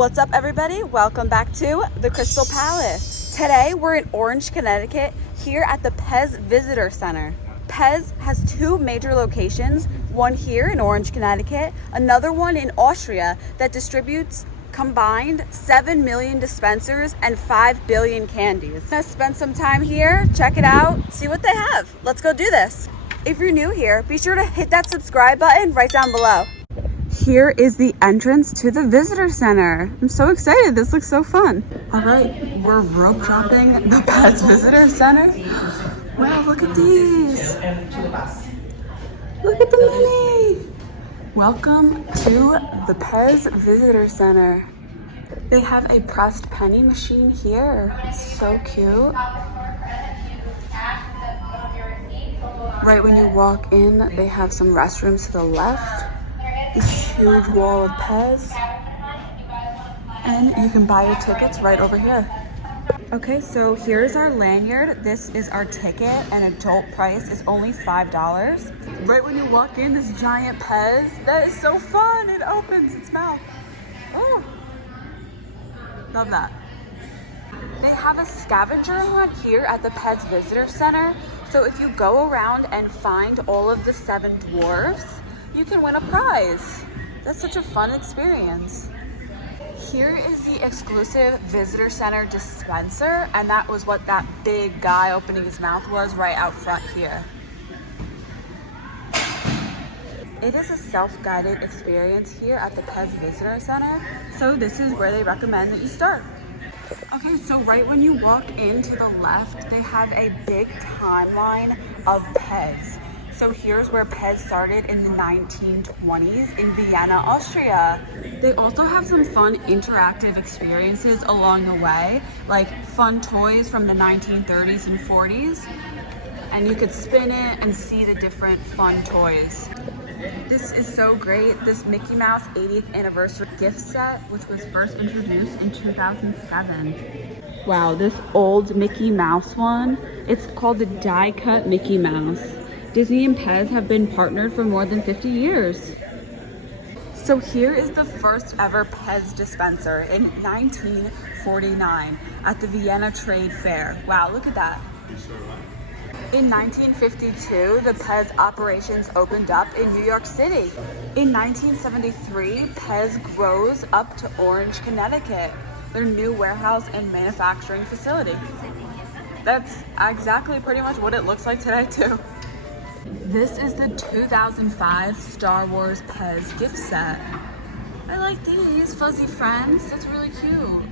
What's up, everybody? Welcome back to the Krystal Palace. Today we're in Orange, Connecticut, here at the PEZ Visitor Center. PEZ has two major locations, one here in Orange, Connecticut, another one in Austria that distributes combined 7 million dispensers and 5 billion candies. Let's spend some time here, check it out, see what they have. Let's go do this. If you're new here, be sure to hit that subscribe button right down below. Here is the entrance to the visitor center. I'm so excited. This looks so fun. All right, we're rope dropping the PEZ Visitor Center. Wow, look at these. Look at the mini. Welcome to the PEZ Visitor Center. They have a pressed penny machine here. It's so cute. Right when you walk in, they have some restrooms to the left. This huge wall of PEZ, and you can buy your tickets right over here. Okay, so here's our lanyard. This is our ticket, and adult price is only $5. Right when you walk in, this giant PEZ, that is so fun. It opens its mouth. Oh, love that. They have a scavenger hunt here at the PEZ Visitor Center. So if you go around and find all of the 7 dwarfs, you can win a prize. That's such a fun experience. Here is the exclusive Visitor Center dispenser, and that was what that big guy opening his mouth was right out front here. It is a self-guided experience here at the PEZ Visitor Center, so this is where they recommend that you start. Okay, so right when you walk into the left, they have a big timeline of PEZ. So here's where PEZ started in the 1920s in Vienna, Austria. They also have some fun interactive experiences along the way, like fun toys from the 1930s and 40s. And you could spin it and see the different fun toys. This is so great. This Mickey Mouse 80th anniversary gift set, which was first introduced in 2007. Wow, this old Mickey Mouse one, it's called the die cut Mickey Mouse. Disney and PEZ have been partnered for more than 50 years. So here is the first ever PEZ dispenser in 1949 at the Vienna Trade Fair. Wow, look at that. In 1952, the PEZ operations opened up in New York City. In 1973, PEZ grows up to Orange, Connecticut, their new warehouse and manufacturing facility. That's exactly pretty much what it looks like today too. This is the 2005 Star Wars PEZ gift set. I like these fuzzy friends. That's really cute.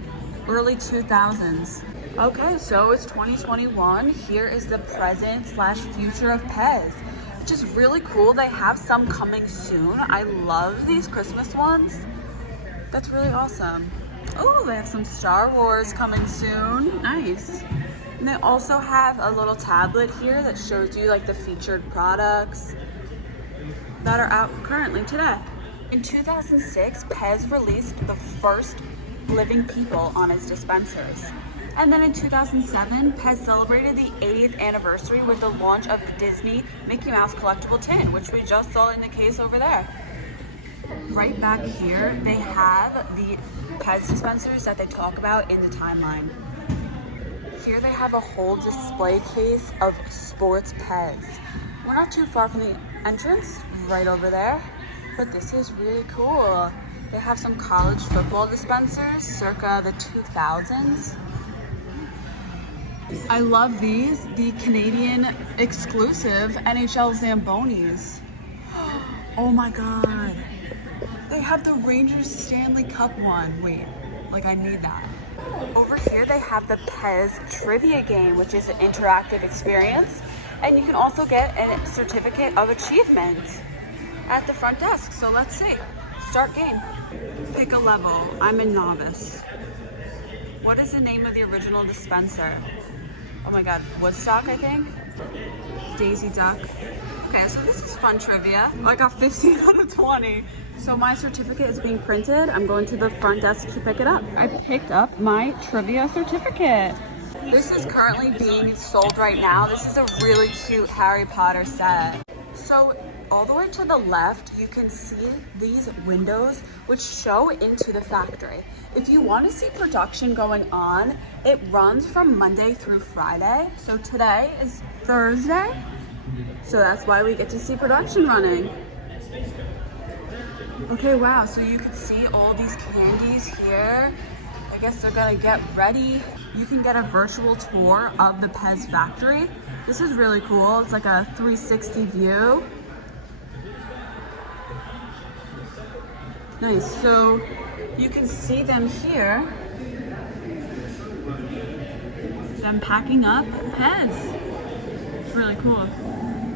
Early 2000s. Okay, so it's 2021. Here is the present / future of PEZ, which is really cool. They have some coming soon. I love these Christmas ones. That's really awesome. Oh, they have some Star Wars coming soon. Nice. And they also have a little tablet here that shows you like the featured products that are out currently today. In 2006, PEZ released the first living people on its dispensers. And then in 2007, PEZ celebrated the 80th anniversary with the launch of the Disney Mickey Mouse collectible tin, which we just saw in the case over there. Right back here, they have the PEZ dispensers that they talk about in the timeline. Here they have a whole display case of sports PEZ. We're not too far from the entrance, right over there, but this is really cool. They have some college football dispensers circa the 2000s. I love these, the Canadian exclusive NHL Zambonis. Oh my God. They have the Rangers Stanley Cup one. Wait, like I need that. Over here they have the PEZ Trivia game, which is an interactive experience, and you can also get a certificate of achievement at the front desk. So let's see. Start game. Pick a level. I'm a novice. What is the name of the original dispenser? Oh my God, Woodstock, I think? Daisy Duck. Okay, so this is fun trivia. I got 15 out of 20. So my certificate is being printed. I'm going to the front desk to pick it up. I picked up my trivia certificate. This is currently being sold right now. This is a really cute Harry Potter set. So All the way to the left, you can see these windows which show into the factory. If you want to see production going on, it runs from Monday through Friday. So today is Thursday, so that's why we get to see production running. Okay, wow, so you can see all these candies here. I guess they're gonna get ready. You can get a virtual tour of the PEZ factory. This is really cool. It's like a 360 view. Nice, so you can see them here. Them packing up PEZ. It's really cool.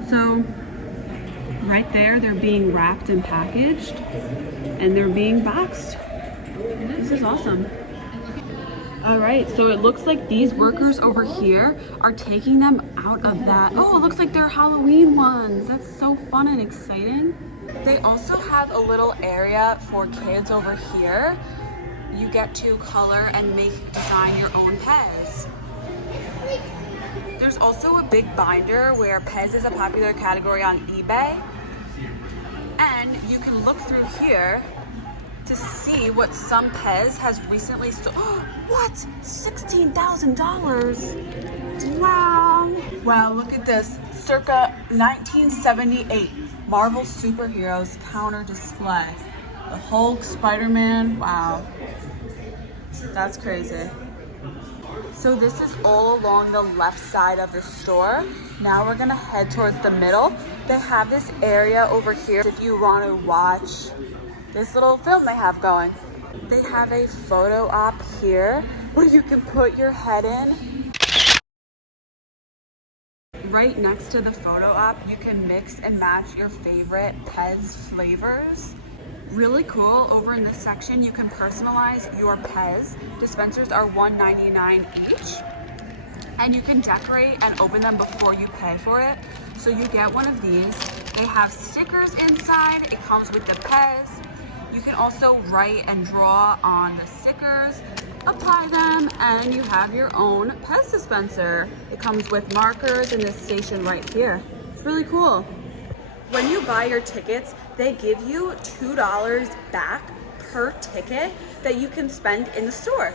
So right there, they're being wrapped and packaged, and they're being boxed. This is awesome. All right, so it looks like these workers over here are taking them out of that. Oh, it looks like they're Halloween ones. That's so fun and exciting. They also have a little area for kids over here. You get to color and design your own PEZ. There's also a big binder where PEZ is a popular category on eBay. And you can look through here to see what some PEZ has recently sold. What? $16,000? Wow. Wow, look at this. Circa 1978 Marvel Superheroes counter display. The Hulk, Spider-Man, wow. That's crazy. So this is all along the left side of the store. Now we're gonna head towards the middle. They have this area over here if you want to watch this little film they have going. They have a photo op here where you can put your head in. Right next to the photo op, you can mix and match your favorite PEZ flavors. Really cool. Over in this section, you can personalize your PEZ. Dispensers are $1.99 each. And you can decorate and open them before you pay for it. So you get one of these. They have stickers inside. It comes with the PEZ. You can also write and draw on the stickers, apply them, and you have your own PEZ dispenser. It comes with markers in this station right here. It's really cool. When you buy your tickets, they give you $2 back per ticket that you can spend in the store.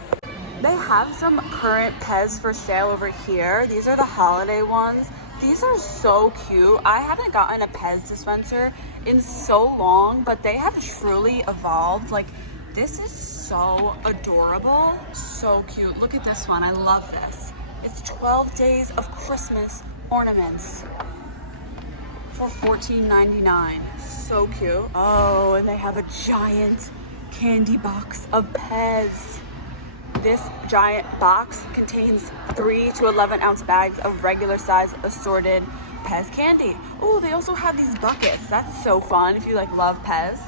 They have some current PEZ for sale over here. These are the holiday ones. These are so cute. I haven't gotten a PEZ dispenser in so long, but they have truly evolved. Like, this is so adorable. So cute. Look at this one. I love this. It's 12 Days of Christmas ornaments for $14.99. So cute. Oh, and they have a giant candy box of PEZ. This giant box contains 3 to 11 ounce bags of regular size assorted PEZ candy. Oh, they also have these buckets. That's so fun if you love PEZ.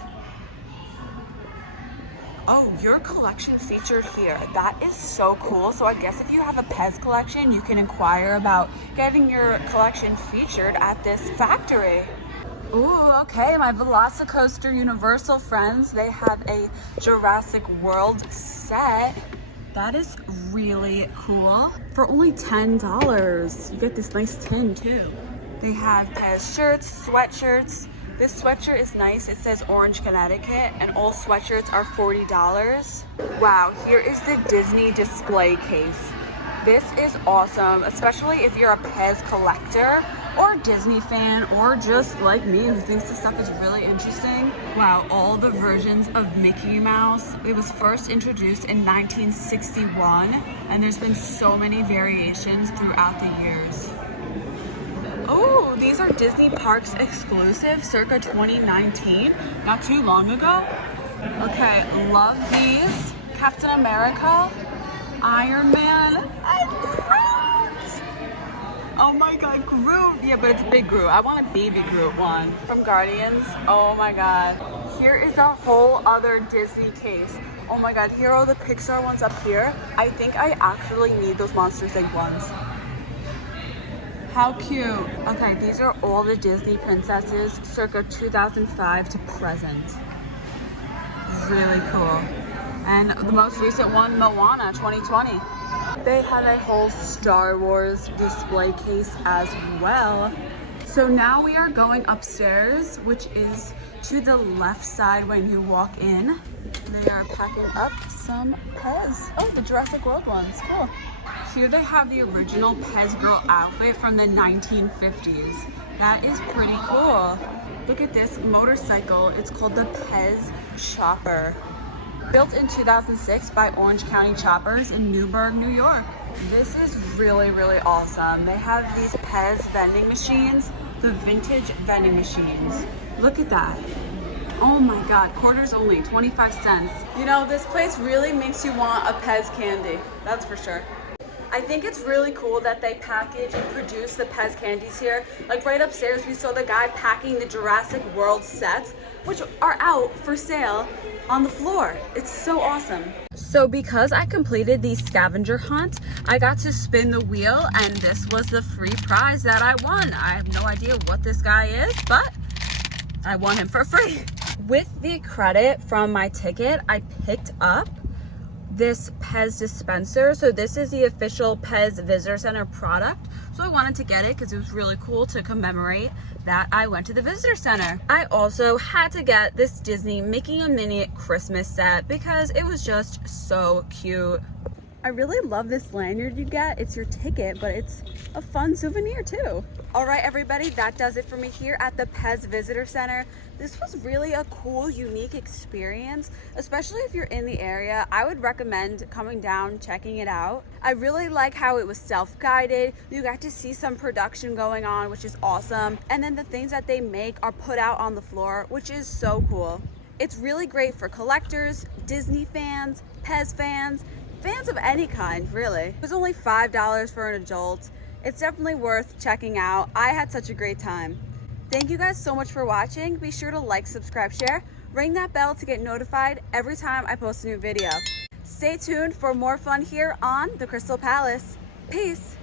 Oh, your collection featured here. That is so cool. So I guess if you have a PEZ collection, you can inquire about getting your collection featured at this factory. Ooh, okay, my Velocicoaster Universal friends, they have a Jurassic World set. That is really cool. For only $10, you get this nice tin too. They have PEZ shirts, sweatshirts. This sweatshirt is nice. It says Orange, Connecticut, and all sweatshirts are $40. Wow, here is the Disney display case. This is awesome, especially if you're a PEZ collector or a Disney fan, or just like me who thinks this stuff is really interesting. Wow, all the versions of Mickey Mouse. It was first introduced in 1961, and there's been so many variations throughout the years. Oh, these are Disney Parks exclusive, circa 2019, not too long ago. Okay, love these. Captain America, Iron Man, and Groot. Oh my God, Groot. Yeah, but it's Big Groot. I want a baby Groot one from Guardians. Oh my God. Here is a whole other Disney case. Oh my God, here are all the Pixar ones up here. I think I actually need those Monsters Inc. ones. How cute. Okay, these are all the Disney princesses circa 2005 to present. Really cool. And the most recent one, Moana 2020. They have a whole Star Wars display case as well. So now we are going upstairs, which is to the left side when you walk in. They are packing up some PEZ. Oh, the Jurassic World ones, cool. Here they have the original PEZ girl outfit from the 1950s. That is pretty cool. Look at this motorcycle. It's called the PEZ Chopper. Built in 2006 by Orange County Choppers in Newburgh, New York. This is really, really awesome. They have these PEZ vending machines, the vintage vending machines. Look at that. Oh my God, quarters only, 25 cents. You know, this place really makes you want a PEZ candy, that's for sure. I think it's really cool that they package and produce the PEZ candies here. Like right upstairs, we saw the guy packing the Jurassic World sets, which are out for sale on the floor. It's so awesome. So because I completed the scavenger hunt, I got to spin the wheel and this was the free prize that I won. I have no idea what this guy is, but I won him for free. With the credit from my ticket, I picked up this PEZ dispenser. So this is the official PEZ Visitor Center product. So I wanted to get it because it was really cool to commemorate that I went to the visitor center. I also had to get this Disney Mickey and Minnie Christmas set because it was just so cute. I really love this lanyard you get. It's your ticket, but it's a fun souvenir too. All right, everybody, that does it for me here at the PEZ Visitor Center. This was really a cool, unique experience, especially if you're in the area. I would recommend coming down, checking it out. I really like how it was self-guided. You got to see some production going on, which is awesome. And then the things that they make are put out on the floor, which is so cool. It's really great for collectors, Disney fans, PEZ fans, fans of any kind, really. It was only $5 for an adult. It's definitely worth checking out. I had such a great time. Thank you guys so much for watching. Be sure to like, subscribe, share, ring that bell to get notified every time I post a new video. Stay tuned for more fun here on the Krystal Palace. Peace.